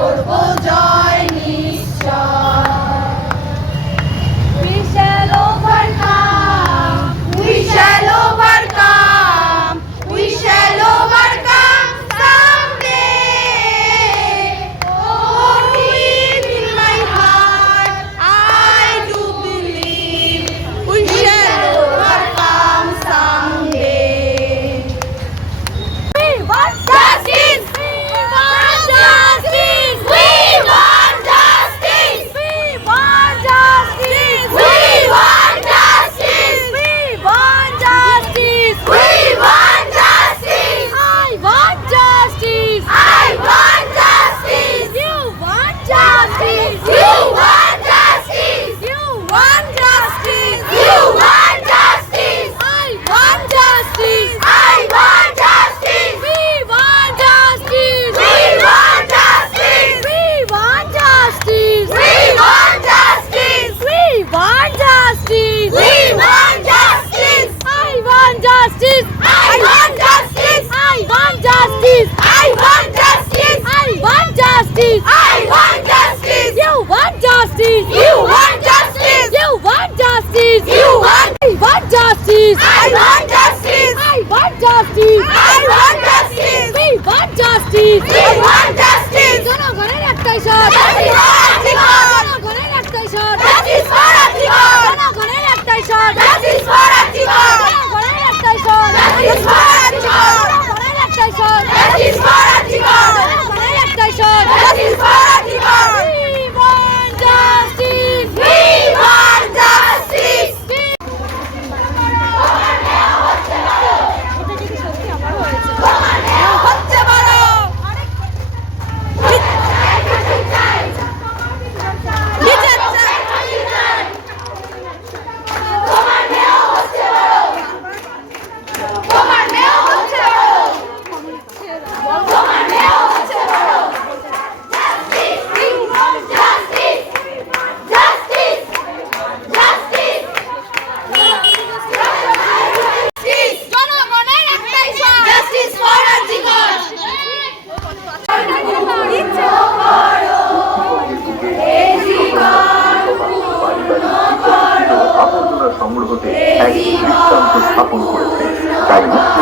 করব জয়। সংগ্রহতে এক দৃষ্টান্ত স্থাপন করেছে। তাই মুক্ত